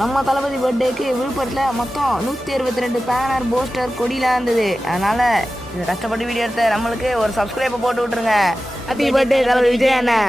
நம்ம தளபதி பர்த்டேக்கு விழுப்புரத்தில் மொத்தம் 162 பேனர் போஸ்டர் கொடிலாம் இருந்தது. அதனால் கஷ்டப்பட்டு வீடியோ எடுத்த நம்மளுக்கு ஒரு சப்ஸ்கிரைபை போட்டு விட்ருங்க. ஹாப்பி பர்த்டே தளபதி விஜய் அண்ணா.